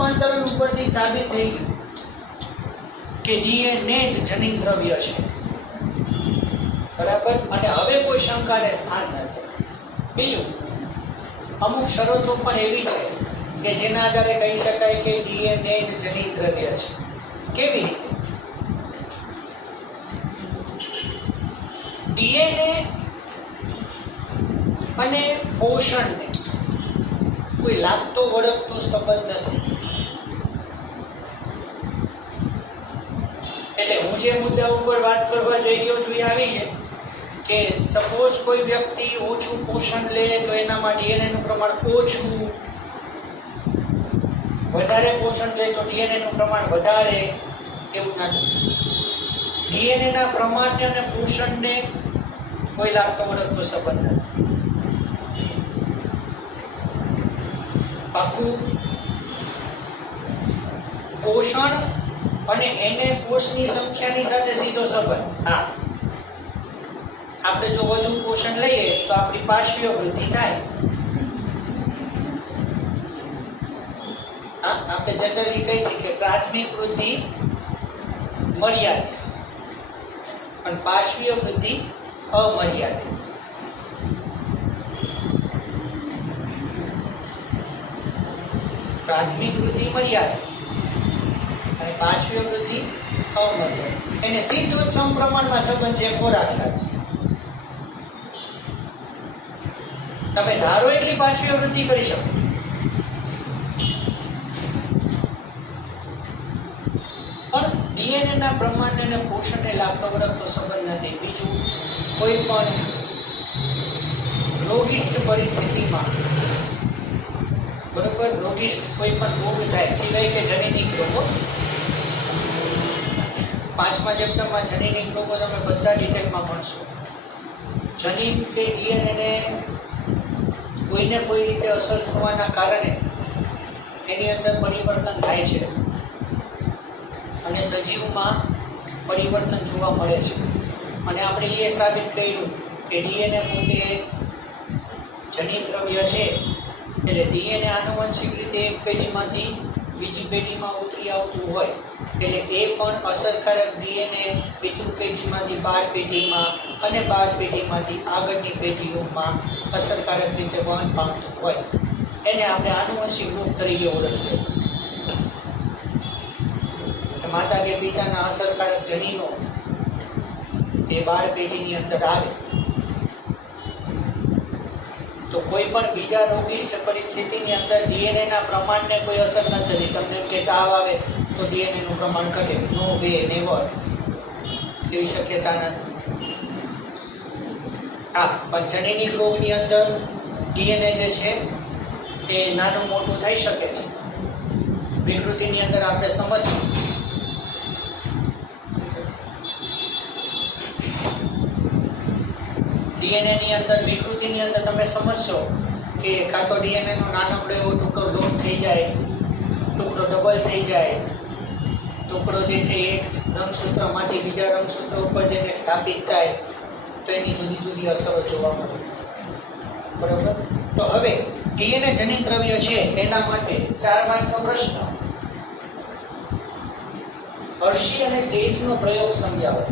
રૂપાંતરણ ઉપરથી સાબિત થઈ ગયું કે ડીએનએ જ જનીન દ્રવ્ય છે, બરાબર. અને હવે કોઈ શંકાને સ્થાન નથી. બીજું, અમુક શરતો પણ એવી છે કે જેના આધારે કહી શકાય કે ડીએનએ જ જનીન દ્રવ્ય છે. કેવી રીતે? ડીએનએ અને પોષણને કોઈ લાગતો વળગતો સંબંધ નથી. એટલે હું જે મુદ્દા ઉપર વાત કરવા જઈ રહ્યો છું એ આવી છે કે સપોઝ કોઈ વ્યક્તિ ઓછું પોષણ લે તો એનામાં ડીએનએ નું પ્રમાણ ઓછું, વધારે પોષણ લે તો ડીએનએ નું પ્રમાણ વધારે, એવું નથી. ડીએનએ ના પ્રમાણને અને પોષણને કોઈ લાગતો વળગતો સંબંધ નથી. પાકું પોષણ અને એને કોષની સંખ્યાની સાથે સીધો સંબંધ. હા, આપણે જો વધુ પોષણ લઈએ તો આપણી પાર્શ્વીય વૃદ્ધિ થાય. હા, આપણે જનરલી કહીએ છીએ કે પ્રાથમિક વૃદ્ધિ મર્યાદિત અને પાર્શ્વીય વૃદ્ધિ અમર્યાદિત. પ્રાથમિક વૃદ્ધિ મર્યાદિત અને પાર્શ્વીય વૃદ્ધિ અમર્યાદિત. એને સીધો જ સમપ્રમાણમાં સંબંધ છે ખોરાક સાથે. તમે ધારો એટલી પાર્શ્વીય વૃદ્ધિ કરી શકો. પણ ડીએનએ ના પ્રમાણને અને પોષણને લાગતો વળગતો સંબંધ નથી. બીજું, કોઈ પણ રોગિષ્ઠ પરિસ્થિતિમાં, બરોબર, રોગિષ્ઠ કોઈ પણ રોગ થાય, સિવાય કે જનીનિક રોગો, 5મા ચેપ્ટરમાં જનીનિક રોગો તમે બધા ડિટેલમાં ભણશો. જનીન કે ડીએનએ કોઈને કોઈ રીતે અસર થવાના કારણે એની અંદર પરિવર્તન થાય છે અને સજીવમાં પરિવર્તન જોવા મળે છે. અને આપણે એ સાબિત કર્યું કે ડીએનએ પોતે જનીન દ્રવ્ય છે. એટલે ડીએનએ આનુવંશિક રીતે એક પેઢીમાંથી બીજી પેઢીમાં ઉતરી આવતું હોય એટલે એ પણ અસરકારક ડીએનએ પિતૃ પેઢીમાંથી બાળ પેઢીમાં અને બાળ પેઢીમાંથી આગળની પેઢીઓમાં અસરકારક રીતે વહન પામતું હોય એને આપણે આનુવંશિક રૂપ તરીકે ઓળખીએ. માતા કે પિતાના અસરકારક જનીનો એ બાળ પેઢીની અંદર આવે તો કોઈ પણ બીજા રોગિષ્ઠ પરિસ્થિતિની અંદર ડીએનએ ના પ્રમાણને કોઈ અસર ન થતી. તમને એમ કે તાવ આવે તો ડીએનએ નું પ્રમાણ ઘટે, નો વે, નેવર, એવી શક્યતા નથી. હા, પણ જનીનિક રોગની અંદર ડીએનએ જે છે એ નાનું મોટું થઈ શકે છે. વિકૃતિની અંદર આપણે સમજશું. ડીએનએ ની અંદર વિકૃતિની અંદર તમે સમજશો કે કાં તો ડીએનએ નો નાનકડો એવો ટુકડો લોપ થઈ જાય, ટુકડો ડબલ થઈ જાય, ટુકડો જે છે એક રંગસૂત્રમાંથી બીજા રંગસૂત્ર ઉપર જઈને સ્થાપિત થાય તો એની જુદી જુદી અસરો જોવા મળે. બરોબર. તો હવે ડીએનએ જનીન દ્રવ્ય છે એના માટે 4 માર્કનો પ્રશ્ન. હર્શી અને ચેઝનો પ્રયોગ સમજાવો.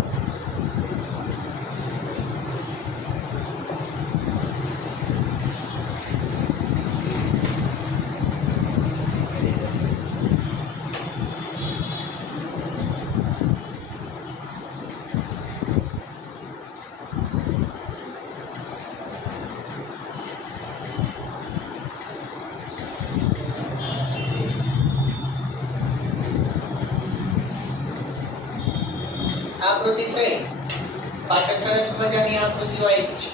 આકૃતિ સહિત પાછળ સરસ મજાની આકૃતિઓ આપી છે.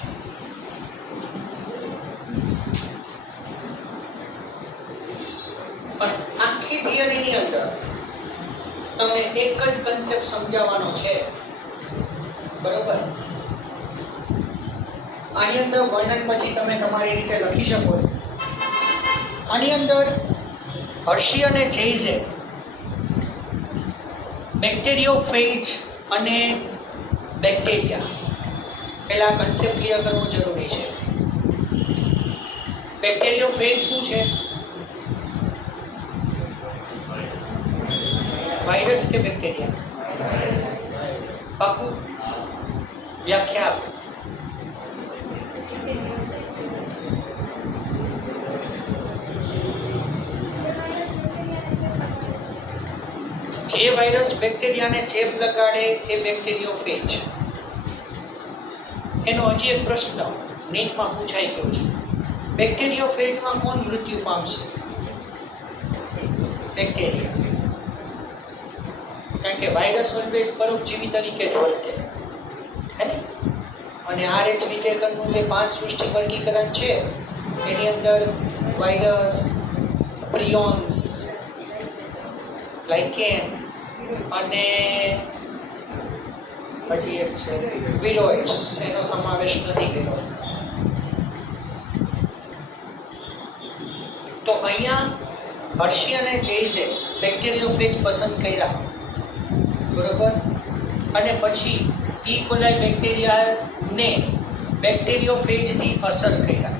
પણ આખી થિયરીની અંદર તમને એક જ કન્સેપ્ટ સમજાવવાનો છે. બરોબર. આની અંદર વર્ણન પછી તમે તમારી રીતે લખી શકો. આની અંદર હર્શી અને ચેઝે બેક્ટેરિયોફેજ અને બેક્ટેરિયા પહેલા કન્સેપ્ટ ક્લિયર કરવું જરૂરી છે. બેક્ટેરિયોફેજ શું છે? વાયરસ કે બેક્ટેરિયા? પાકું? વ્યાખ્યા આપો. જે વાયરસ બેક્ટેરિયાને ચેપ લગાડે એ બેક્ટેરિયોફેજ. એનો હજી એક પ્રશ્ન નીટમાં પૂછાઈ ગયો છે. બેક્ટેરિયોફેજમાં કોણ મૃત્યુ પામશે? બેક્ટેરિયા. કારણ કે વાયરસ ઓલવેઝ પરોપજીવી તરીકે જ વર્તે હે ને. અને RH વિટેકરનું જે 5 સૃષ્ટિ વર્ગીકરણ છે એની અંદર વાયરસ, પ્રિયોન્સ, લાઇકેન અને પછી એક છે વિરોઇડ્સ, એનો સમાવેશ નથી કર્યો. તો અહીંયા હર્શી અને ચેઝે બેક્ટેરિયોફેજ પસંદ કર્યા, બરોબર. અને પછી ઈ કોલાઈ બેક્ટેરિયાને બેક્ટેરિયોફેજથી અસર કર્યા.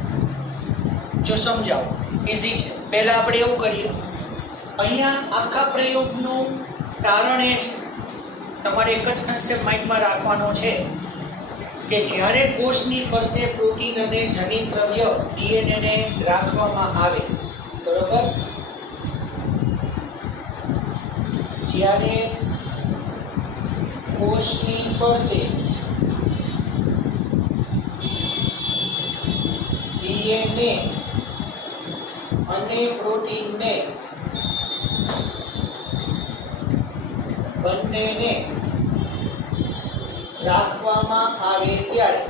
જો સમજાવો, ઇઝી છે. પહેલા આપણે એવું કરીએ, અહીંયા આખા પ્રયોગનું કારણ એ છે, તમારે એક જ કન્સેપ્ટ માઇન્ડમાં રાખવાનો છે કે જ્યારે કોષની ફરતે પ્રોટીન અને જનીન દ્રવ્ય ડીએનએને રાખવામાં આવે, બરોબર, જ્યારે કોષની ફરતે ડીએનએ અને પ્રોટીનને બંનેને રાખવામાં આવે ત્યારે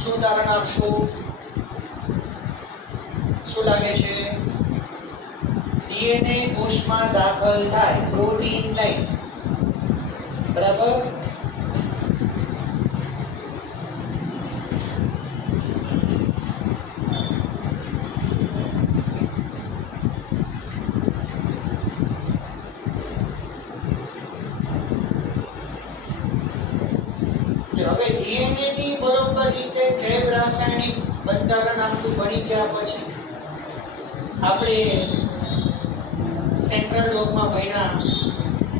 શું તારણ આપશો? શું લાગે છે? ડીએનએ કોષમાં દાખલ થાય, પ્રોટીન નહીં, બરાબર. હવે ડીએનએ ની બરોબર રીતે જૈવ રાસાયણિક બંધારણ આખું ભણી ગયા પછી આપણે સેન્ટ્રલ ડોગમાં ભણ્યા,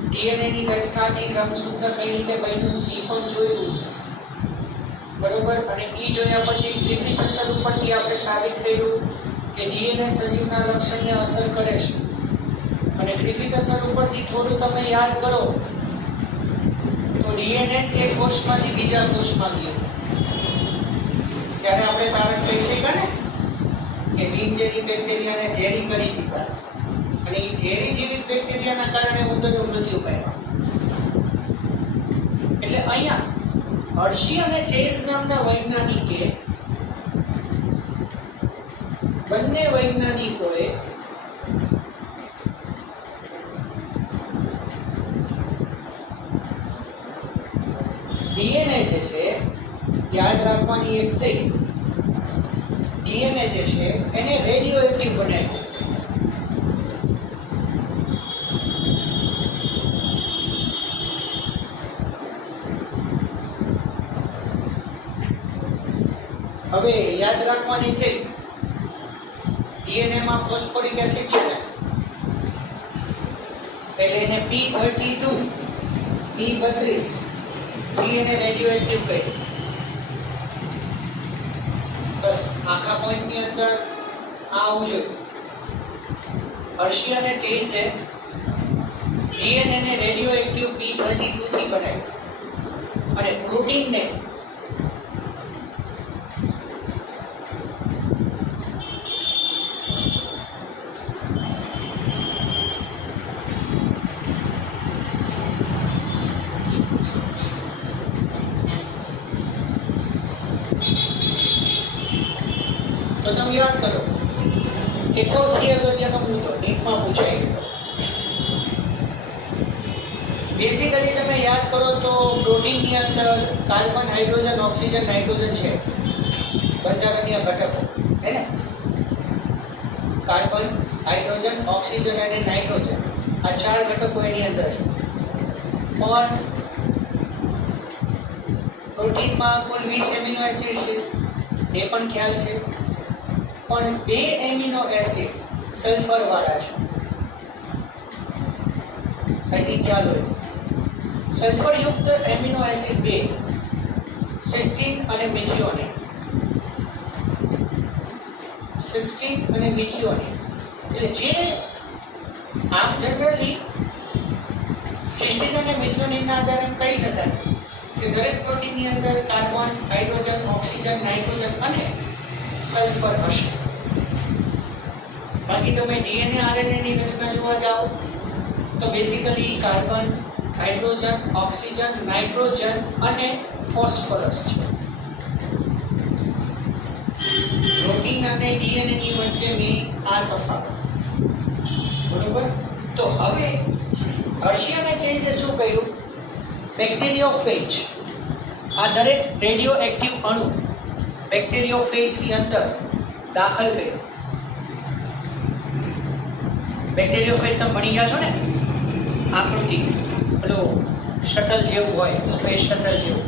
ડીએનએ ની રચનાથી ક્રમસૂત્ર કઈ રીતે બન્યું એ પણ જોયું, બરોબર. અને એ જોયા પછી ક્લિનિકલ અસર ઉપરથી આપણે સાબિત કર્યું કે ડીએનએ સજીવના લક્ષણને અસર કરે છે. અને ગ્રિફિથ અસર ઉપરથી થોડું તમે યાદ કરો તો ડીએનએ એક કોષમાંથી બીજા કોષમાં ગયું ત્યારે આપણે તારણ કહી શકાય ને કે બિનઝેરી બેક્ટેરિયાને ઝેરી કરી દીધા, અને એ ઝેરી જીવિત બેક્ટેરિયાના કારણે ઉંદરનો મૃત્યુ પામ્યા. એટલે અહીંયા હર્શી અને ચેઝ નામના વૈજ્ઞાનિકે, બંને વૈજ્ઞાનિકોએ ડીએનએ જે છે, યાદ રાખવાની એક થઈ, ડીએનએ જે છે એને રેડિયો એક્ટિવ બનાવ્યું. હવે યાદ રાખવાની થઈ, ડીએનએ માં ફોસ્ફોરિક એસિડ છે ને, એટલે એને P32 P32 DNA radio active કહ્યું. બસ આખા પોઈન્ટની અંદર આ આવું જોઈએ. હર્શી અને ચેઝે ડીએનએ ને રેડિયો એક્ટિવ P32 થી બનાવ્યું અને પ્રોટીનને તો તમે યાદ કરો કે સૌથી અગત્યનો મુદ્દો નીટમાં પૂછાય ગયો. બેઝિકલી તમે યાદ કરો તો પ્રોટીનની અંદર કાર્બન, હાઇડ્રોજન, ઓક્સિજન, નાઇટ્રોજન છે બંધારણીય ઘટકો, હે ને. કાર્બન, હાઇડ્રોજન, ઓક્સિજન અને નાઇટ્રોજન, આ 4 ઘટકો એની અંદર છે. પણ પ્રોટીનમાં કુલ 20 એમિનો એસિડ છે, એ પણ ખ્યાલ છે. પણ 2 એમિનો એસિડ સલ્ફર વાળા છે. અહીંથી ખ્યાલ હોય સલ્ફર યુક્ત એમિનો એસિડ 2 સિસ્ટીન અને મિથિયોનિન. સિસ્ટીન અને મિથિયોનિન એટલે જે આમ જનરલી સિસ્ટીન અને મિથિયોનિનના આધારે એમ કહી શકાય કે દરેક પ્રોટીનની અંદર કાર્બન, હાઇડ્રોજન, ઓક્સિજન, નાઇટ્રોજન અને સલ્ફર હશે. બાકી તમે ડીએનએ આરએનએ ની રચના જોવા જાઓ તો basically carbon, hydrogen, oxygen, nitrogen અને ફોસ્ફરસ છે. પ્રોટીન અને ડીએનએ ની વચ્ચેની આ તફાવત. બરોબર. તો હવે હર્શિયમે ચેન્જે શું કર્યું? બેક્ટેરિયોફેજ આ દરેક રેડિયો એક્ટિવ અણુ બેક્ટેરિયોફેજની અંદર દાખલ કર્યો. બેક્ટેરિયોફેજ તમે ભણી ગયા છો ને, આકૃતિ પેલું શટલ જેવું હોય, સ્પેસ શટલ જેવું.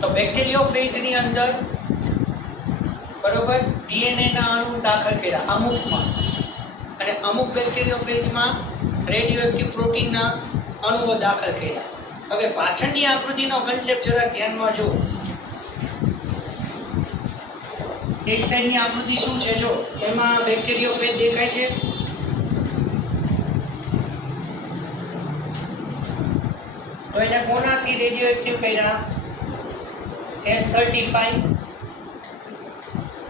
તો બેક્ટેરિયોફેજની અંદર બરોબર ડીએનએ ના અણુ દાખલ કર્યા અમુકમાં, અને અમુક બેક્ટેરિયોફેજમાં રેડિયોએક્ટિવ પ્રોટીનના અણુઓ દાખલ કર્યા. હવે પાછળની આકૃતિનો કન્સેપ્ટ જરા ધ્યાનમાં જો. એક સાઈડની આકૃતિ શું છે જો, એમાં બેક્ટેરિયોફેજ દેખાય છે. તો એને કોનાથી રેડિયોએક્ટિવ કર્યા? S35.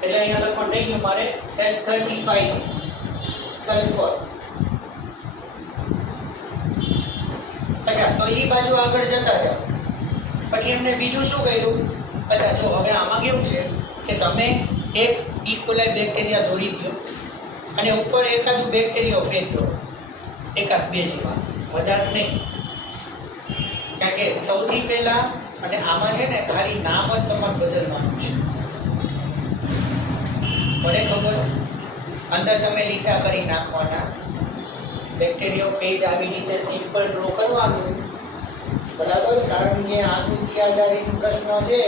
એટલે અહીંયા લખવાનું થઈ ગયું મારે S35 સલ્ફર. અચ્છા, તો એ બાજુ આગળ જતા જાઓ. પછી એમને બીજું શું કર્યું? અચ્છા, જો હવે આમાં કેવું છે કે તમે એક ઇકોલાઈ બેક્ટેરિયા દોરી દો અને ઉપર એકાદું બેક્ટેરિયોફેજ દો, એકાદ બે જેવા, વધારે નહીં. કારણ કે સૌથી પહેલા અને આમાં છે ને ખાલી નામ જ તમારે બદલવાનું છે. મને ખબર, અંદર તમે લીટા કરી નાખવાના. બેક્ટેરિયોફેજ આવી રીતે સિમ્પલ ડ્રો કરવાનું, બરાબર. કારણ કે આકૃતિ આધારિત પ્રશ્ન છે.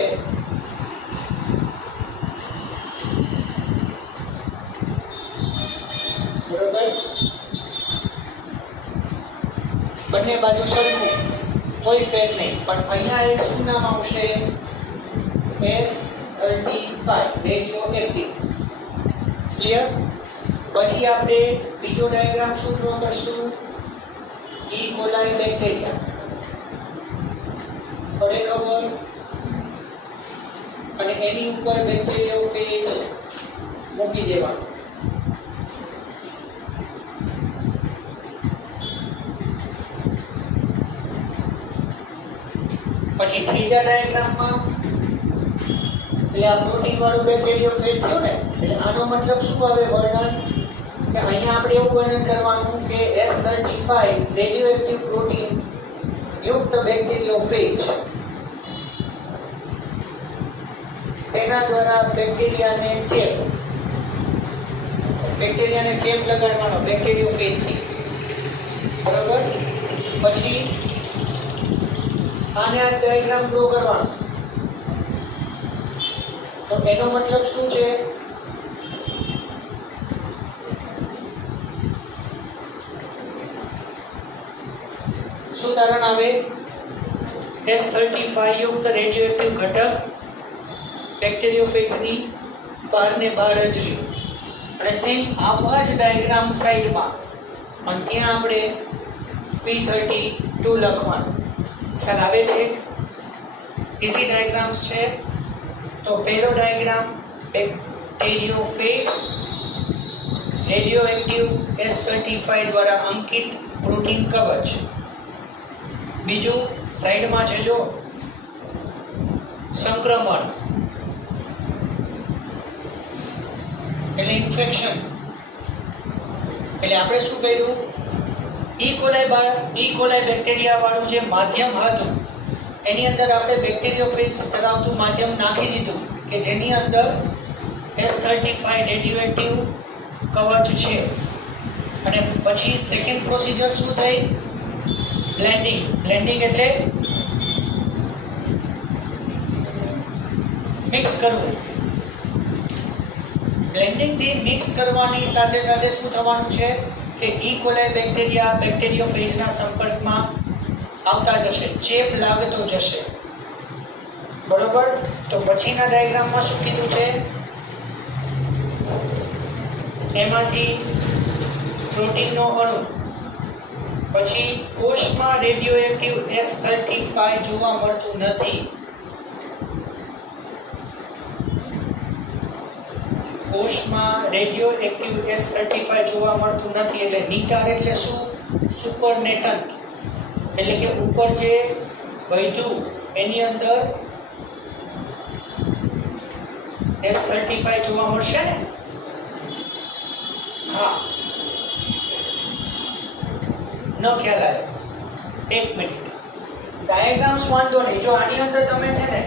બરોબર. બંને બાજુ સરખું, કોઈ ફેર નહીં. પણ અહીંયા એક શું નામ આવશે? S35 radio active. ક્લિયર? પછી આપણે બીજો ડાયાગ્રામ શું ડ્રો કરશું? ઈ કોલાઈ બેક્ટેરિયા. પડે ખબર? અને એની ઉપર બેક્ટેરિયોફેજ મૂકી દેવાનું. પછી ત્રીજા ડાયાગ્રામમાં એટલે આ પ્રોટીન વાળું બેક્ટેરિયોફેજ થયું ને, એટલે આનો મતલબ શું આવે વર્ણન? કે અહીંયા આપણે એવું વર્ણન કરવાનું કે S35 રેડિયોએક્ટિવ પ્રોટીન યુક્ત બેક્ટેરિયોફેજ તેના દ્વારા બેક્ટેરિયાને ચેપ લગાડવાનો બેક્ટેરિયોફેજથી. બરાબર. પછી આને આ ડાયાગ્રામ ડ્રો કરવાનો. તો એનો મતલબ શું છે? શું તારણ આવે? S35 યુક્ત રેડિયોએક્ટિવ ઘટક બેક્ટેરિયોફેજની બહાર જ રહ્યું. અને સેમ આવા જ ડાયાગ્રામ સાઈડમાં પણ ત્યાં આપણે P32 લખવાનું. ખ્યાલ આવે છે? ઇઝી ડાયાગ્રામ્સ છે. તો પહેલો ડાયાગ્રામ બેક્ટેરિયોફેજ રેડિયોએક્ટિવ S35 દ્વારા અંકિત પ્રોટીન કવચ. બીજું સાઈડમાં છે જો સંક્રમણ એટલે ઇન્ફેક્શન. એટલે આપણે શું કર્યું? ઈ કોલાઈ બેક્ટેરિયા વાળું જે માધ્યમ હતું એની અંદર આપણે બેક્ટેરિયોફેજ ધરાવતું માધ્યમ નાખી દીધું કે જેની અંદર S35 રેડિયોએક્ટિવ કવચ છે. અને પછી સેકન્ડ પ્રોસિજર શું થઈ? બ્લેન્ડિંગ એટલે મિક્સ કરવું. બ્લેન્ડિંગથી મિક્સ કરવાની સાથે સાથે શું થવાનું છે કે ઈ કોલાઈ બેક્ટેરિયા બેક્ટેરિયોફેજના સંપર્કમાં આવતા જશે, ચેપ લાગતો જશે. બરોબર. તો પછીના ડાયાગ્રામમાં શું કીધું છે, એમાંથી પ્રોટીનનો અણુ, પછી કોષમાં રેડિયો એક્ટિવ S35 જોવા મળતું નથી. કોષમાં રેડિયો એક્ટિવ S35 જોવા મળતું નથી. એટલે નિટાર એટલે શું? સુપરનેટન્ટ, એટલે કે ઉપર જે વધ્યું એની અંદર S35 જોવા મળશે ને? હા, ન ખ્યાલ આવે? એક મિનિટ, ડાયાગ્રામ્સ વાંધો નહીં. જો આની અંદર તમે છે ને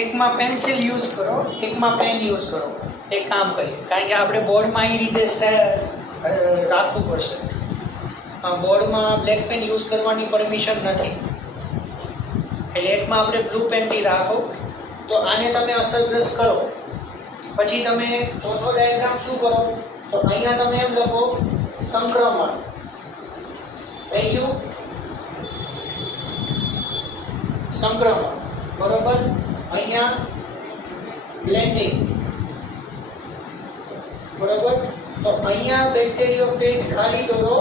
એકમાં પેન્સિલ યુઝ કરો, એકમાં પેન યુઝ કરો. એક કામ કરીએ, કારણ કે આપણે બોર્ડમાં એ રીતે રાખવું પડશે. બોર્ડમાં બ્લેક પેન યુઝ કરવાની પરમિશન નથી, એટલે એકમાં આપણે બ્લુ પેનથી રાખો. તો આને તમે અસરગ્રસ્ત કરો, પછી તમે ચોથો ડાયાગ્રામ શું કરો, તો અહીંયા તમે એમ લખો સંક્રમણ. થઈ ગયું સંક્રમણ, બરોબર. અહીંયા બ્લેન્ડિંગ, બરોબર. તો અહીંયા બેક્ટેરિયોફેજ ખાલી દોરો,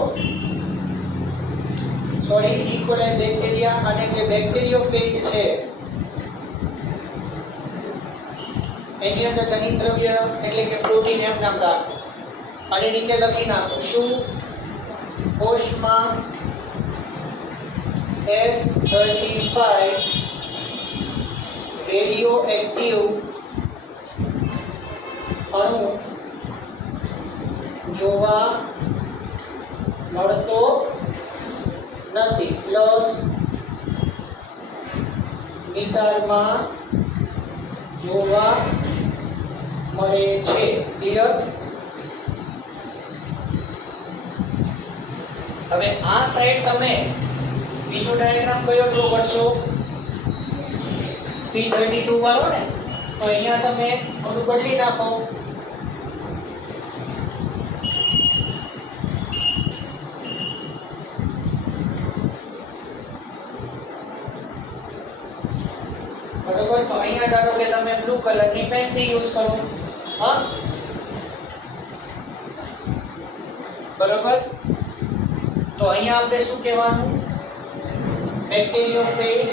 સોરી ઈ કોલાઈ બેક્ટેરિયા, અને જે બેક્ટેરિયોફેજ છે એની અંદર જનીન દ્રવ્ય એટલે કે પ્રોટીન એમ નામ રાખો, અને નીચે લખી નાખો શું? કોષમાં S35 રેડિયો એક્ટિવ અણુ જોવા મળતો નથી, પ્લસ નિતારમાં જોવા મળે છે. ક્લિયર? હવે આ સાઈડ તમે બીજો ડાયાગ્રામ કયો ડ્રો કરશો? P32 વાળો ને? તો અહીંયા તમે થોડું બદલી નાખો. બરોબર. તો અહીંયા ધારો કે તમે બ્લુ કલરની પેનથી યુઝ કરો. હા, બરોબર. તો અહીંયા આપણે શું કહેવાનું? બેક્ટેરિયોફેજ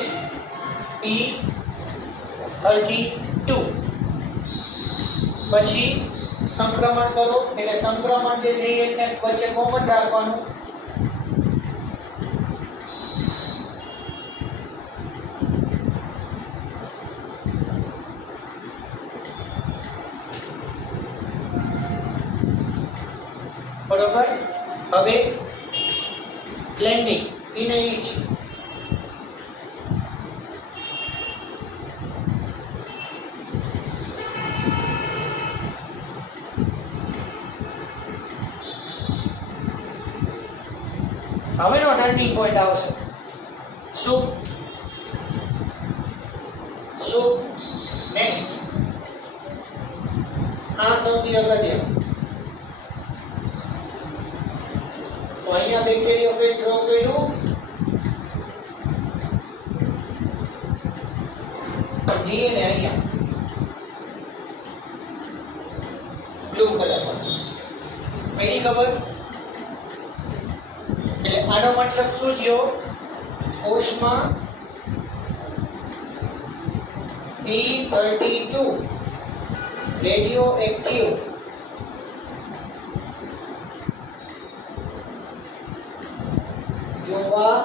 P32. પછી સંક્રમણ કરો, એટલે સંક્રમણ જે છે એ વચ્ચે કોમન રાખવાનું. બરોબર. હવે બ્લેન્ડિંગ એને ઈ જ હવેનો ટર્નિંગ પોઈન્ટ આવશે. શું શું નેક્સ્ટ? આ સૌથી અગત્ય. તો અહીંયા બેક્ટેરિયોફેજ ડ્રો કર્યું, ડીએનએ અહીંયા બ્લુ કલરમાં. એની ખબર? એટલે આનો મતલબ શું થયો? કોષમાં P32 રેડિયો એક્ટિવ જોવા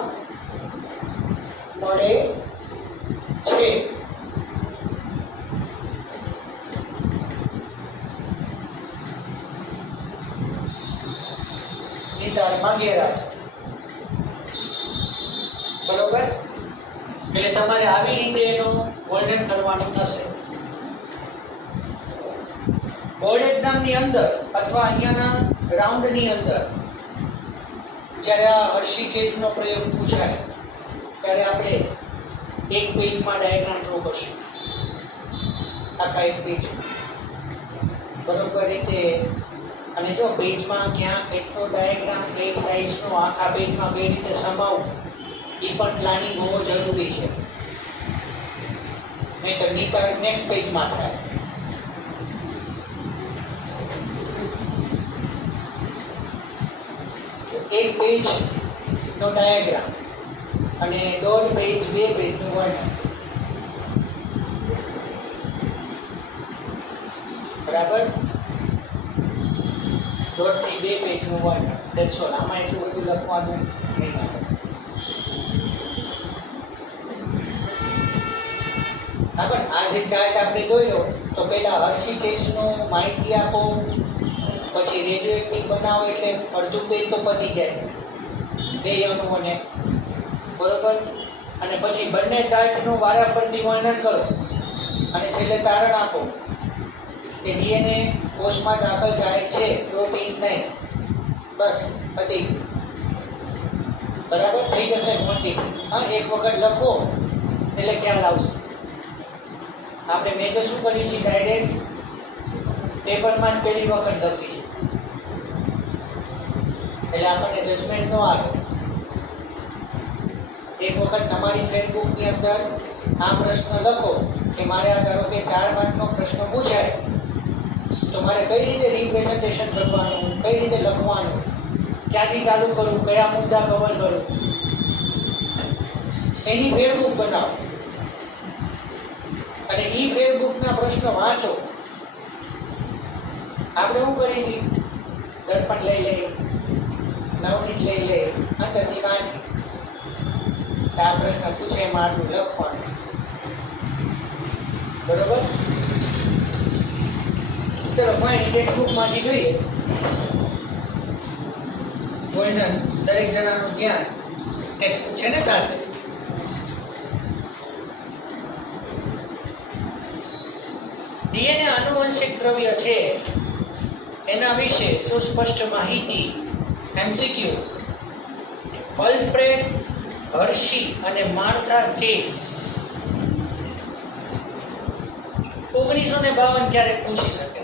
મળે છે. નિતારમાં ગેરહાજર. બરોબર. એટલે તમારે આવી રીતે એનું વર્ણન કરવાનું થશે. બોર્ડ એક્ઝામની અંદર અથવા અહીંયાના રાઉન્ડની અંદર જ્યારે આ હર્શી ચેઝનો પ્રયોગ પૂછાય ત્યારે આપણે એક પેજમાં ડાયાગ્રામ ડ્રો કરશું, આખા એક પેજ. બરોબર રીતે. અને જો પેજમાં ક્યાં કેટલો ડાયાગ્રામ કઈ સાઇઝનો આખા પેજમાં કઈ રીતે સમાવું એ પણ પ્લાનિંગ હોવો જરૂરી છે, નહીં તો નેક્સ્ટ પેજમાં થાય. એક પેજનો ડાયાગ્રામ અને 1.5 પેજ 2 પેજનું વર્ણન. બરાબર, 1.5 થી 2 પેજનું વર્ણન. That's all. આમાં એટલું બધું લખવાનું નહીં આવે. બરાબર, આ જે ચાર્ટ આપણે દોર્યો તો પહેલા હર્ષી ચેસનો માહિતી આપો, પછી રેડિયો એક્ટિવ બનાવો એટલે અડધું પેજ તો પતી જાય, 2 અણુઓને. બરોબર, અને પછી બંને ચાર્ટનું વારાફરતી વર્ણન કરો અને છેલ્લે તારણ આપો કે ડીએનએ કોષમાં દાખલ થાય છે, પ્રોટીન નહીં. બસ પતી ગયું. બરાબર થઈ જશે મોટી. હા, એક વખત લખો એટલે ખ્યાલ આવશે. આપણે મેજર શું કરીએ છીએ, ડાયરેક્ટ પેપરમાં જ પહેલી વખત લખી છે એટલે આપણને જજમેન્ટ ન આવે. એક વખત તમારી ફેસબુકની અંદર આ પ્રશ્ન લખો કે મારે આ ધારો કે 4 માર્કનો પ્રશ્ન પૂછાય તો મારે કઈ રીતે રિપ્રેઝન્ટેશન કરવાનું, કઈ રીતે લખવાનું, ક્યાંથી ચાલુ કરવું, કયા મુદ્દા કવર કરું, એની ફેસબુક બનાવો અને એ ફેસબુકના પ્રશ્નો વાંચો. આપણે શું કરીએ છીએ, દર્પણ લઈ લઈએ, નવનીત લઈ લઈએ, અંદરથી વાંચી આ પ્રશ્ન પૂછે એમાં આટલું લખવાનું. બરોબર, ચલો ફાઇન. ટેક્સ્ટબુકમાંથી જોઈએ ગોલ્ડન દરેક જણાનું ધ્યાન. ટેક્સ્ટબુક છે ને સાથે. ડીએનએ આનુવંશિક દ્રવ્ય છે એના વિશે સુસ્પષ્ટ માહિતી. એમસીક્યુ. અલ્ફ્રેડ હર્શી અને માર્થા ચેસ 1952 ક્યારેક પૂછી શકે.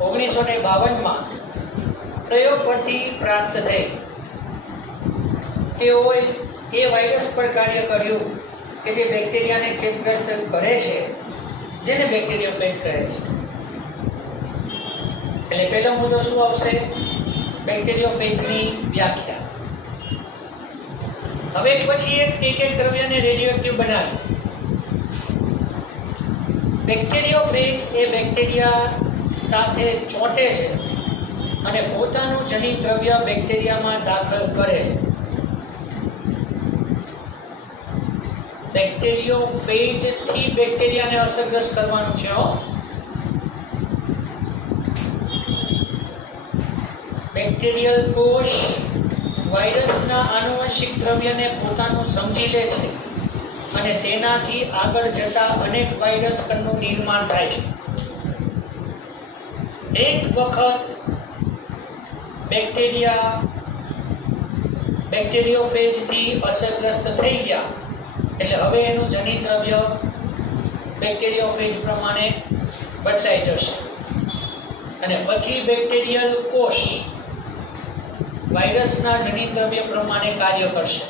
1952માં પ્રયોગ પરથી પ્રાપ્ત થઈ. તેઓએ એ વાયરસ પર કાર્ય કર્યું કે જે બેક્ટેરિયાને ચેપગ્રસ્ત કરે છે, જેને બેક્ટેરિયોફેજ કહે છે. એટલે પહેલો મુદ્દો શું આવશે, બેક્ટેરિયોફેજની વ્યાખ્યા. હવે પછી એક દ્રવ્યને રેડિયોએક્ટિવ બનાવ્યું. બેક્ટેરિયોફેજ એ બેક્ટેરિયા સાથે ચોંટે છે અને પોતાનું જનિત દ્રવ્ય બેક્ટેરિયામાં દાખલ કરે છે. બેક્ટેરિયોફેજથી બેક્ટેરિયાને અસરગ્રસ્ત કરવાનું છે. બેક્ટેરિયલ કોષ વાયરસના આનુવંશિક દ્રવ્યને પોતાનું સમજી લે છે અને તેનાથી આગળ જતા અનેક વાયરસ કણનું નિર્માણ થાય છે. એક વખત બેક્ટેરિયોફેજથી અસરગ્રસ્ત થઈ ગયા એટલે હવે એનું જનિત દ્રવ્ય બેક્ટેરિયોફેજ પ્રમાણે બદલાઈ જશે અને પછી બેક્ટેરિયલ કોષ વાયરસના જનિત દ્રવ્ય પ્રમાણે કાર્ય કરશે.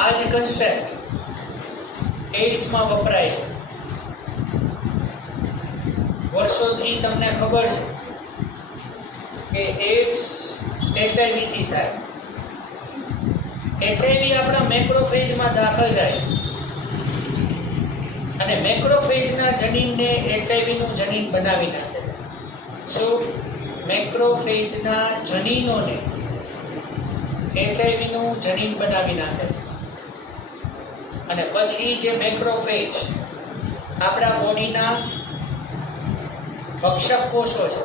આ જ કન્સેપ્ટ એઇડ્સમાં વપરાય છે. વર્ષોથી તમને ખબર છે કે એઇડ્સ એચઆઈવીથી થાય. એચઆઈવી આપણા મેક્રોફેજમાં દાખલ થાય અને મેક્રોફેજના જનીનને એચઆઈવીનું જનીન બનાવી નાખે. શું? મેક્રોફેજના જનીનોને એચઆઈવીનું જનીન બનાવી નાખે અને પછી જે મેક્રોફેજ આપણા બોડીના ભક્ષક કોષો છે,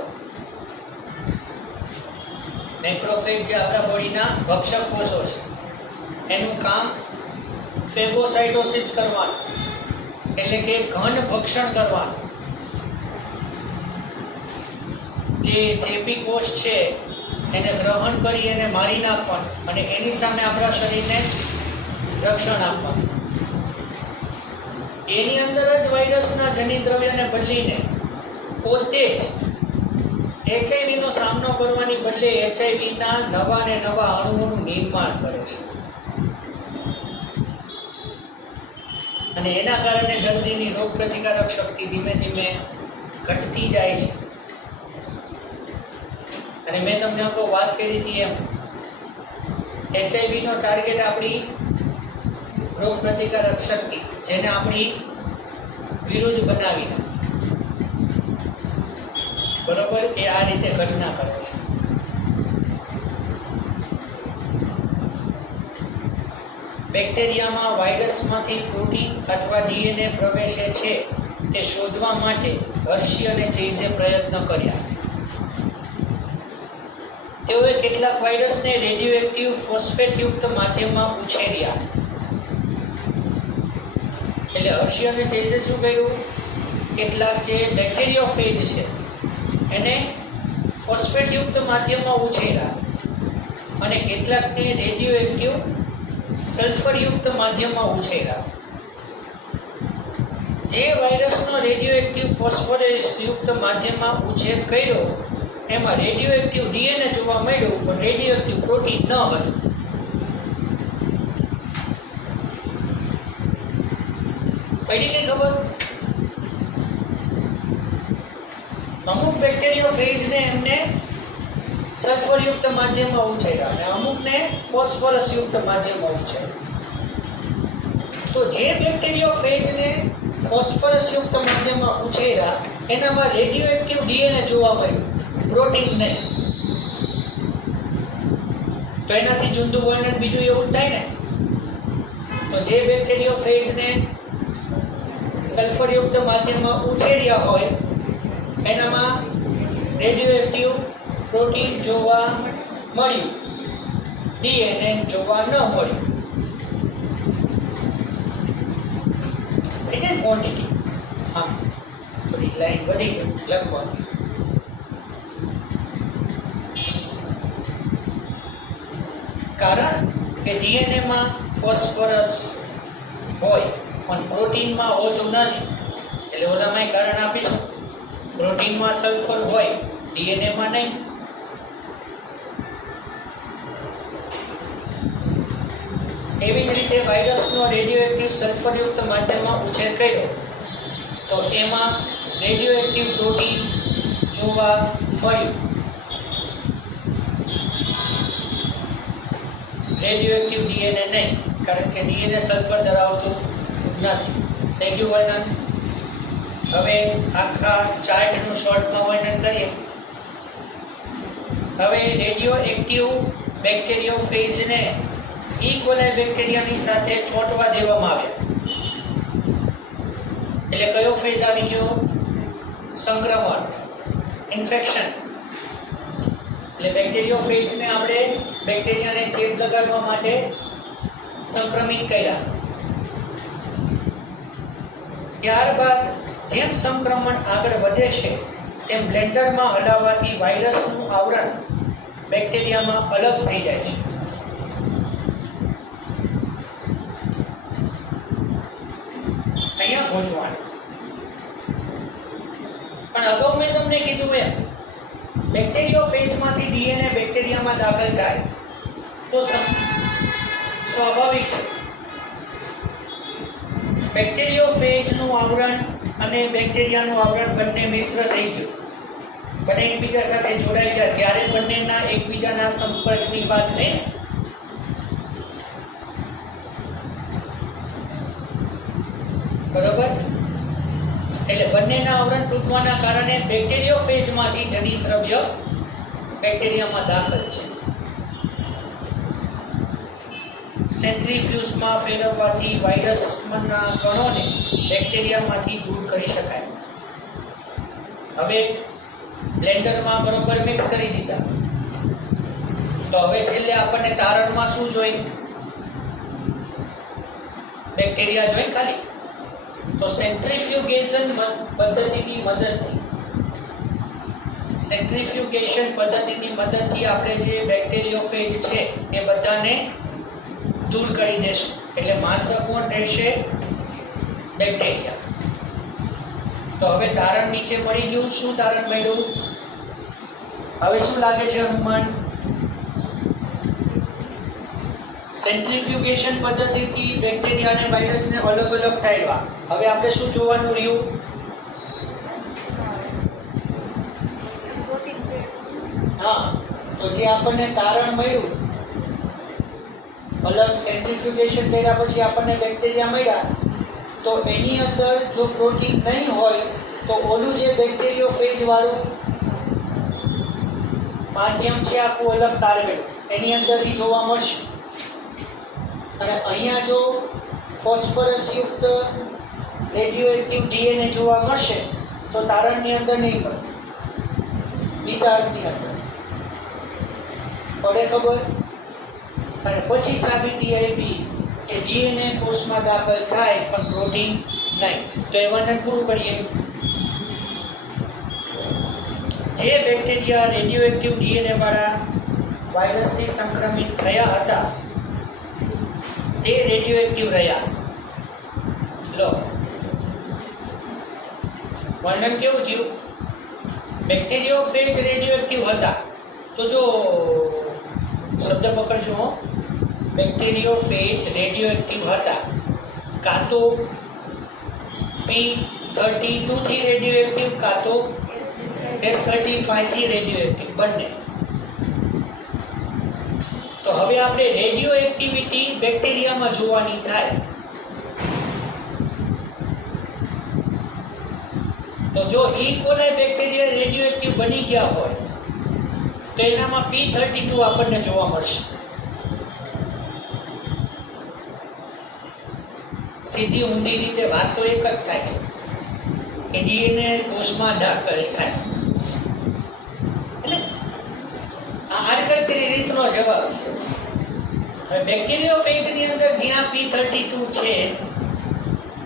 મેક્રોફેજ જે આપણા બોડીના ભક્ષક કોષો છે, એનું કામ ફેગોસાઇટોસિસ કરવાનું, એટલે કે ઘન ભક્ષણ કરવાનું. જે ચેપી કોષ છે એને ગ્રહણ કરી એને મારી નાખવાનું અને એની સામે આપણા શરીરને રક્ષણ આપવાનું. એની અંદર જ વાયરસના જનિત દ્રવ્યને બદલીને પોતે જ એચઆઈવીનો સામનો કરવાની બદલે એચઆઈવીના નવા ને નવા અણુઓનું નિર્માણ કરે છે અને એના કારણે દર્દીની રોગ પ્રતિકારક શક્તિ ધીમે ધીમે ઘટતી જાય છે. અને મેં તમને અગાઉ વાત કરી હતી એમ એચઆઈવીનો ટાર્ગેટ આપણી રોગ પ્રતિકારક શક્તિ, જેને આપણી વિરુદ્ધ બનાવીને બરોબર એ આ રીતે ઘટના કરે છે. બેક્ટેરિયામાં વાયરસમાંથી પ્રોટીન અથવા ડીએનએ પ્રવેશે છે તે શોધવા માટે હર્શી અને ચેઝે પ્રયત્ન કર્યા. તેઓએ કેટલાક વાયરસને રેડિયોએક્ટિવ ફોસ્ફેટયુક્ત માધ્યમમાં ઉછેર્યા. એટલે હર્શી અને ચેઝે શું કર્યું? કેટલાક જે બેક્ટેરિયોફેજ છે એને ફોસ્ફેટયુક્ત માધ્યમમાં ઉછેર્યા અને કેટલાકને રેડિયોએક્ટિવ સલ્ફરયુક્ત માધ્યમમાં ઉછેર્યા. જે વાયરસનો રેડિયોએક્ટિવ ફોસ્ફરસયુક્ત માધ્યમમાં ઉછેર કર્યો એમાં રેડિયોએક્ટિવ ડીએનએ જોવા મળ્યું, પણ રેડિયોએક્ટિવ પ્રોટીન ન હતું. પડી ગઈ ખબર? અમુક બેક્ટેરિયોફેજને એમને સલ્ફરયુક્ત માધ્યમમાં ઉછેર્યા અને અમુકને ફોસ્ફરસયુક્ત માધ્યમમાં ઉછેર્યા. તો જે બેક્ટેરિયોફેજને ફોસ્ફરસયુક્ત માધ્યમમાં ઉછેર્યા એનામાં રેડિયોએક્ટિવ ડીએનએ જોવા મળ્યું, પ્રોટીન નહીં. તો એનાથી જુદું વર્ણન બીજું એવું જ થાય ને. તો જે બેક્ટેરિયોફેજને સલ્ફરયુક્ત માધ્યમમાં ઉછેર્યા હોય એનામાં રેડિયોએક્ટિવ પ્રોટીન જોવા મળ્યું, ડીએનએ જોવા ન મળ્યું. એટલે ક્વોન્ટિટી હા થોડી લાઈન વધી ગઈ લખવાની. કારણ કે ડીએનએમાં ફોસ્ફરસ હોય પણ પ્રોટીનમાં હોતું નથી. એટલે ઓલામાં કારણ આપીશું, પ્રોટીનમાં સલ્ફર હોય ડીએનએમાં નહીં. એવી જ રીતે વાયરસનો રેડિયોએક્ટિવ સલ્ફરયુક્ત માધ્યમમાં ઉછેર કર્યો તો એમાં રેડિયોએક્ટિવ પ્રોટીન જોવા મળ્યું, રેડિયોએક્ટિવ ડીએનએ નહીં, કારણ કે ડીએનએ સલ્ફર ધરાવતું નથી. થઈ ગયું વર્ણન. હવે આખા ચાર્ટનું શોર્ટમાં વર્ણન કરીએ. હવે રેડિયોએક્ટિવ બેક્ટેરિયોફેજને ઇકોલાઈ બેક્ટેરિયાની સાથે ચોંટવા દેવામાં આવ્યા. એટલે કયો ફેઝ આવી ગયો? સંક્રમણ, ઇન્ફેક્શન. એટલે બેક્ટેરિયોફેજને આપણે બેક્ટેરિયાને ચેપ લગાડવા માટે સંક્રમિત કર્યા. ત્યારબાદ જેમ સંક્રમણ આગળ વધે છે તેમ બ્લેન્ડરમાં હલાવવાથી વાયરસનું આવરણ બેક્ટેરિયામાં અલગ થઈ જાય છે. અહીંયા પહોંચવાનું. પણ અગાઉ મેં તમને કીધું એમ બેક્ટેરિયોફેજમાંથી ડીએનએ બેક્ટેરિયામાં દાખલ થાય તો સ્વાભાવિક છે બેક્ટેરિયોફેજનું આવરણ અને બેક્ટેરિયાનું આવરણ બંને મિશ્ર થઈ ગયું, બંને એકબીજા સાથે જોડાઈ ગયા ત્યારે બંનેના એકબીજાના સંપર્કની વાત થઈ. બરોબર? એટલે બંનેના આવરણ તૂટવાના કારણે બેક્ટેરિયોફેજમાંથી જનિત દ્રવ્ય બેક્ટેરિયામાં દાખલ છે. સેન્ટ્રીફ્યુઝમાં ફેરવવાથી વાયરસના કણોને બેક્ટેરિયામાંથી દૂર કરી શકાય. હવે બ્લેન્ડરમાં બરોબર મિક્સ કરી દીધા તો હવે છેલ્લે આપણને તારણમાં શું જોઈએ? બેક્ટેરિયા જોઈએ ખાલી. તો સેન્ટ્રીફ્યુગેશન પદ્ધતિની મદદથી આપણે જે બેક્ટેરિયોફેજ છે એ બધાને દૂર કરી દેશું. એટલે માત્ર કોણ રહેશે? બેક્ટેરિયા. તો હવે તારણ નીચે મળી ગયું. શું તારણ મળ્યું? હવે શું લાગે છે અનુમાન? સેન્ટ્રીફ્યુગેશન પદ્ધતિથી બેક્ટેરિયા અને વાયરસને અલગ અલગ થાય. હવે આપણે શું જોવાનું રહ્યું? હા, તો જે આપણને તારણ મળ્યું, અલગ સેન્ટ્રીફ્યુગેશન કર્યા પછી આપણને બેક્ટેરિયા મળ્યા, તો એની અંદર જો પ્રોટીન નહીં હોય તો ઓલું જે બેક્ટેરિયોફેજ વાળું માધ્યમ છે આખું અલગ તારવેલું એની અંદરથી જોવા મળશે. અને અહીંયા જો ફોસ્ફરસ યુક્ત રેડિયોએક્ટિવ ડીએનએ જોવા મળશે તો તારણની અંદર નહીં પડે, બીતારણની અંદર પડે ખબર. અને પછી સાબિતી આપી કે ડીએનએ કોષમાં દાખલ થાય પણ પ્રોટીન નહીં. તો એ વર્ણન પૂરું કરીએ. જે બેક્ટેરિયા રેડિયોએક્ટિવ ડીએનએ વાળા વાયરસથી સંક્રમિત થયા હતા તે રેડિયોએક્ટિવ રહ્યા. લો, વર્ણન કેવું થયું? બેક્ટેરિયોફેજ રેડિયોએક્ટિવ હતા. તો જો શબ્દ પકડજો, બેક્ટેરિયોફેજ રેડિયોએક્ટિવ હતા, કાં તો P32 થી રેડિયોએક્ટિવ, કાં તો S35 થી રેડિયોએક્ટિવ, બંને. તો હવે આપણે રેડિયોએક્ટિવિટી બેક્ટેરિયામાં જોવાની થાય. તો જો ઈ કોલાઈ બેક્ટેરિયા રેડિયોએક્ટિવ બની ગયા હોય તો એનામાં P32 આપણને જોવા મળશે. સીધી ઊંધી રીતે વાત તો એક જ થાય છે કે ડીએનએ કોષમાં દાખલ થાય. આ આડકતરી રીતનો જવાબ છે. હવે બેક્ટેરિયોફેજની અંદર જ્યાં P32 છે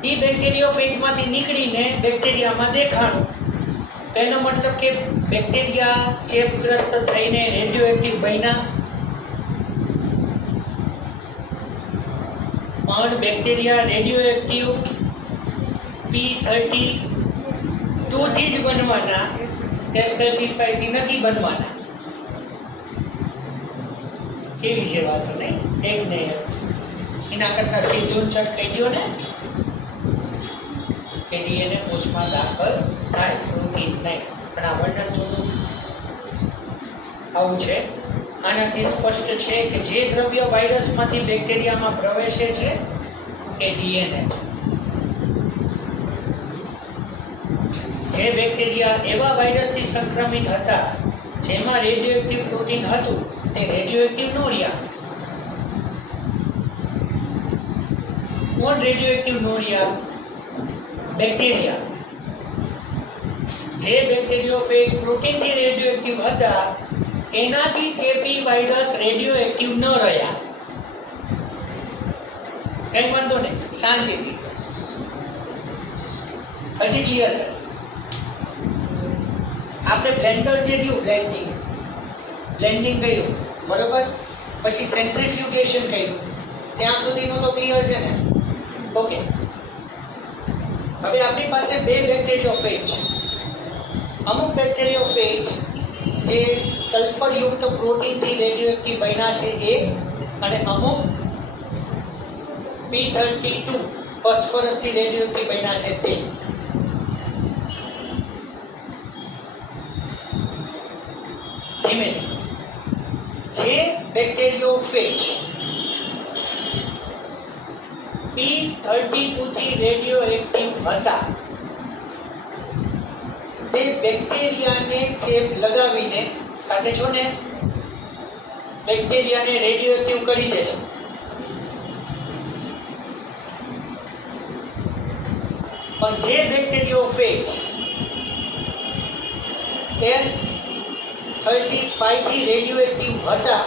એ બેક્ટેરિયોફેજમાંથી નીકળીને બેક્ટેરિયામાં દેખાણું. તો એનો મતલબ કે બેક્ટેરિયા ચેપગ્રસ્ત થઈને રેડિયોએક્ટિવ બન્યા. પણ બેક્ટેરિયા રેડિયોએક્ટિવ P32 થી જ બનવાના, S35 થી નથી બનવાના. કેવી છે વાત નહીં? એક નહીં, એના કરતાં સીધું ચટ કહી દો ને કે ડીએનએ કોષમાં દાખલ થાય, પ્રોટીન નહીં. પણ આ વર્ણન થોડું આવું છે. આનાથી સ્પષ્ટ છે કે જે દ્રવ્ય વાયરસમાંથી બેક્ટેરિયામાં પ્રવેશે છે એ ડીએનએ છે. જે બેક્ટેરિયા એવા વાયરસથી સંક્રમિત હતા જેમાં રેડિયોએક્ટિવ પ્રોટીન હતું તે રેડિયોએક્ટિવ ન રહ્યા. કોણ રેડિયોએક્ટિવ ન રહ્યા? બેક્ટેરિયા. જે બેક્ટેરિયોફેજ પ્રોટીનથી રેડિયોએક્ટિવ હતા એનાથી ચેપી વાયરસ રેડિયોએક્ટિવ ન રહ્યા. કઈ વાંધો નહીં, શાંતિથી. હજી ક્લિયર કરે. આપણે બ્લેન્ડર જે રહ્યું, બ્લેન્ડિંગ કર્યું બરોબર, પછી સેન્ટ્રીફ્યુગેશન કર્યું, ત્યાં સુધીનું તો ક્લિયર છે ને? ઓકે. હવે આપણી પાસે બે બેક્ટેરિયોફેજ, અમુક બેક્ટેરિયોફેજ જે સલ્ફરયુક્ત પ્રોટીનથી રેડિયોએક્ટિવ બન્યા છે એ, અને અમુક P32 ફોસ્ફરસથી રેડિયોએક્ટિવ બન્યા છે તે. ધીમે જે બેક્ટેરિયોફેજ P32 થી રેડિયોએક્ટિવ હતા તે બેક્ટેરિયાને ચેપ લગાવીને, સાથે છો ને, બેક્ટેરિયાને રેડિયોએક્ટિવ કરી દે છે. પણ જે બેક્ટેરિયોફેજ S35 થી રેડિયોએક્ટિવ હતા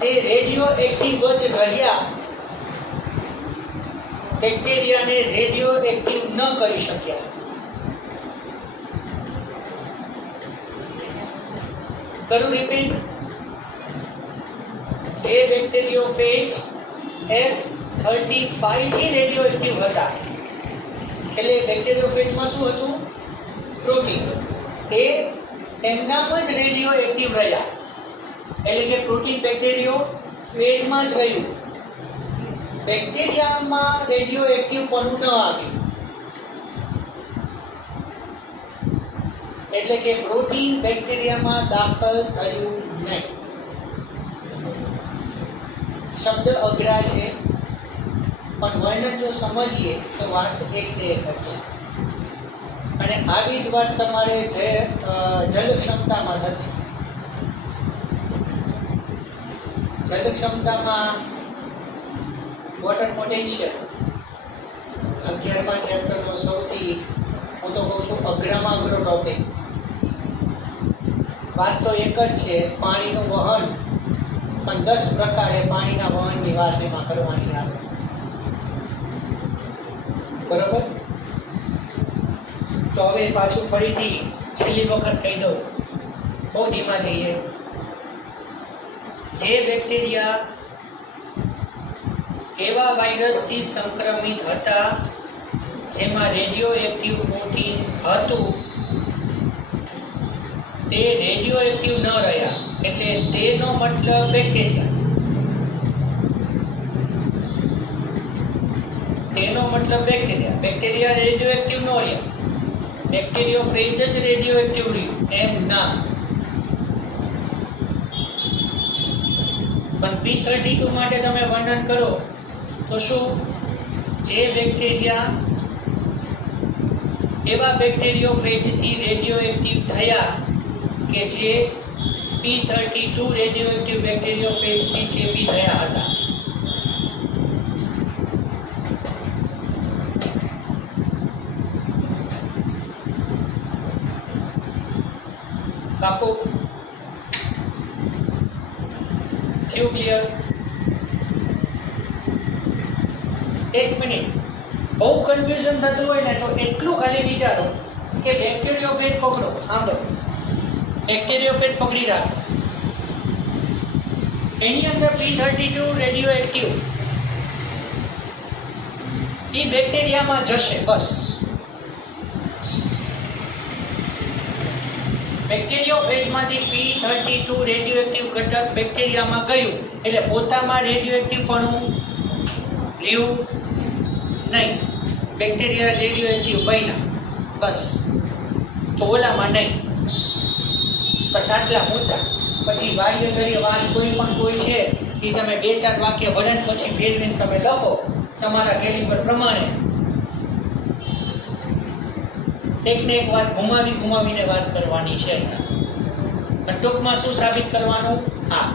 તે રેડિયોએક્ટિવ જ રહ્યા, બેક્ટેરિયાને રેડિયોએક્ટિવ ન કરી શક્યા. કરું રિપીટ. જે બેક્ટેરિયોફેજ S35 થી રેડિયોએક્ટિવ હતા એટલે બેક્ટેરિયોફેજમાં શું હતું? પ્રોટીન. તે એમનામ જ રેડિયો એક્ટિવ રહ્યા, એટલે કે પ્રોટીન બેક્ટેરિયોફેજમાં જ રહ્યું. બેક્ટેરિયામાં રેડિયો એક્ટિવ પણ ન આવ્યું, એટલે કે પ્રોટીન બેક્ટેરિયામાં દાખલ થયું નહીં. શબ્દ અઘરા છે, પણ વર્ણન જો સમજીએ તો વાત એક ને એક જ છે. અને આવી જ વાત તમારે જે જલ ક્ષમતામાં થતી. જલ ક્ષમતામાં વોટર પોટેન્શિયલ 11મા ચેપ્ટરનો સૌથી, હું તો કહું છું, અઘરામાં અઘરો ટોપિક. વાત તો એક જ છે, પાણીનું વહન, પણ 10 પ્રકારે પાણીના વહનની વાત એમાં કરવાની આવે. બરોબર? તો હવે પાછું ફરીથી છેલ્લી વખત કહી દઉં, બહુ ધીમા જઈએ. જે બેક્ટેરિયા એવા વાયરસથી સંક્રમિત હતા જેમાં રેડિયો એક્ટિવ પ્રોટીન હતું, તે રેડિયો એક્ટિવ ન રહ્યા, એટલે તેનો મતલબ બેક્ટેરિયા. તેનો મતલબ બેક્ટેરિયા. બેક્ટેરિયા રેડિયો એક્ટિવ ન રહ્યા, બેક્ટેરિયોફેજ જ રેડિયો એક્ટિવ રહ્યું એમ ના. પણ P32 માટે તમે વર્ણન કરો તો શું? જે બેક્ટેરિયા એવા બેક્ટેરિયોફેજથી રેડિયો એક્ટિવ થયા કે જે P32 રેડિયો એક્ટિવ બેક્ટેરિયોફેજથી ચેપી થયા હતા. કાકો થયું ક્લિયર? એક મિનિટ, બહુ કન્ફ્યુઝન થતું હોય ને તો એટલું ખાલી વિચારો કે બેક્ટેરિયોફેજ પકડો. સાંભળો, બેક્ટેરિયોફેજ પકડી રાખો, એની અંદર P32 રેડિયો એક્ટિવ એ બેક્ટેરિયામાં જશે. બસ, બેક્ટેરિયોફેજમાંથી P32 રેડિયો એક્ટિવ ઘટક બેક્ટેરિયામાં ગયું, એટલે પોતામાં રેડિયો એક્ટિવ પણ રહ્યું નહીં. બેક્ટેરિયા રેડિયો એક્ટિવ બન્યા, બસ. તો ઓલામાં નહીં. બસ આટલા મુદ્દા. પછી વાળીએ ઘડીએ વાત કોઈ પણ કોઈ છે એ તમે 2-4 વાક્ય વળન પછી ફેરવીને તમે લખો તમારા કેલિબર પ્રમાણે. એકને એક વાત ઘુમાવીને વાત કરવાની છે. ટૂંકમાં શું સાબિત કરવાનું? હા,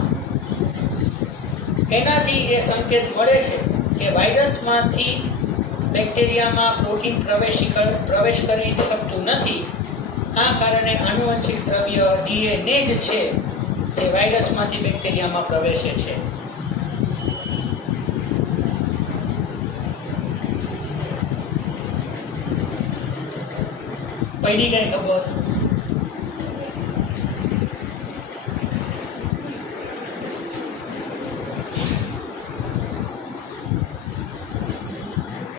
એનાથી એ સંકેત મળે છે કે વાયરસમાંથી બેક્ટેરિયામાં પ્રોટીન પ્રવેશ કરી શકતું નથી. આ કારણે આનુવંશિક દ્રવ્ય DNA જ છે જે વાયરસમાંથી બેક્ટેરિયામાં પ્રવેશે છે. પડી કઈ ખબર?